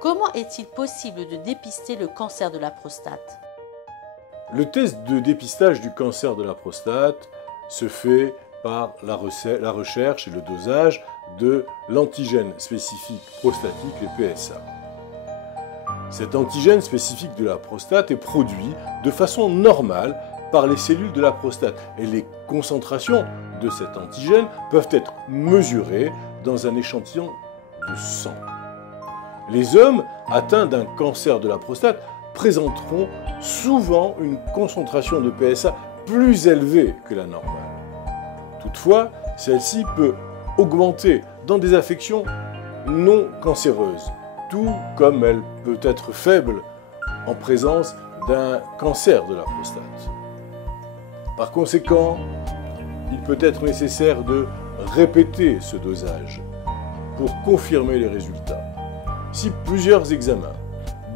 Comment est-il possible de dépister le cancer de la prostate? Le test de dépistage du cancer de la prostate se fait par la recherche et le dosage de l'antigène spécifique prostatique, le PSA. Cet antigène spécifique de la prostate est produit de façon normale par les cellules de la prostate et les concentrations de cet antigène peuvent être mesurées dans un échantillon de sang. Les hommes atteints d'un cancer de la prostate présenteront souvent une concentration de PSA plus élevée que la normale. Toutefois, celle-ci peut augmenter dans des affections non cancéreuses, tout comme elle peut être faible en présence d'un cancer de la prostate. Par conséquent, il peut être nécessaire de répéter ce dosage pour confirmer les résultats. Si plusieurs examens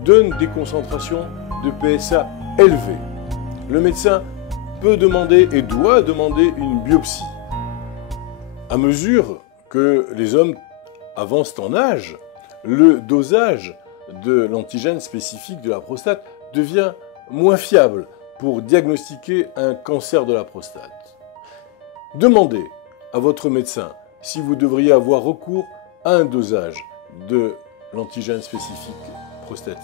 donnent des concentrations de PSA élevées, le médecin peut demander et doit demander une biopsie. À mesure que les hommes avancent en âge, le dosage de l'antigène spécifique de la prostate devient moins fiable pour diagnostiquer un cancer de la prostate. Demandez à votre médecin si vous devriez avoir recours à un dosage de l'antigène spécifique prostatique.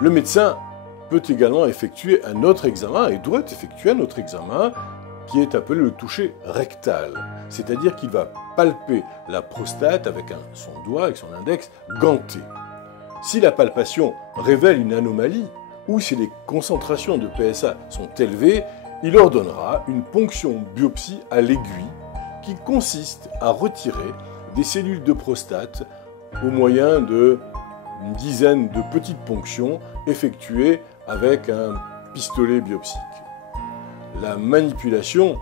Le médecin peut également effectuer un autre examen et doit effectuer un autre examen qui est appelé le toucher rectal, c'est-à-dire qu'il va palper la prostate avec son doigt, avec son index ganté. Si la palpation révèle une anomalie ou si les concentrations de PSA sont élevées, il ordonnera une ponction biopsie à l'aiguille qui consiste à retirer des cellules de prostate au moyen d'une dizaine de petites ponctions effectuées avec un pistolet biopsique. La manipulation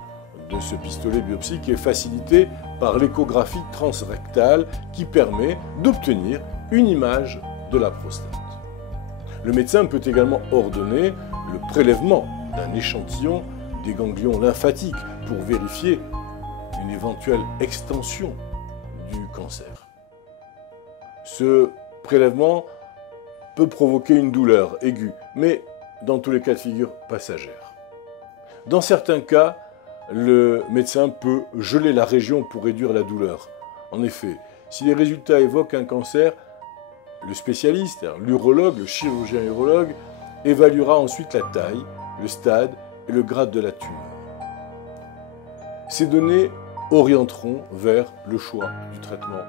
de ce pistolet biopsique est facilitée par l'échographie transrectale qui permet d'obtenir une image de la prostate. Le médecin peut également ordonner le prélèvement d'un échantillon des ganglions lymphatiques pour vérifier une éventuelle extension du cancer. Ce prélèvement peut provoquer une douleur aiguë, mais dans tous les cas de figure passagère. Dans certains cas, le médecin peut geler la région pour réduire la douleur. En effet, si les résultats évoquent un cancer, le spécialiste, l'urologue, le chirurgien urologue, évaluera ensuite la taille, le stade et le grade de la tumeur. Ces données orienteront vers le choix du traitement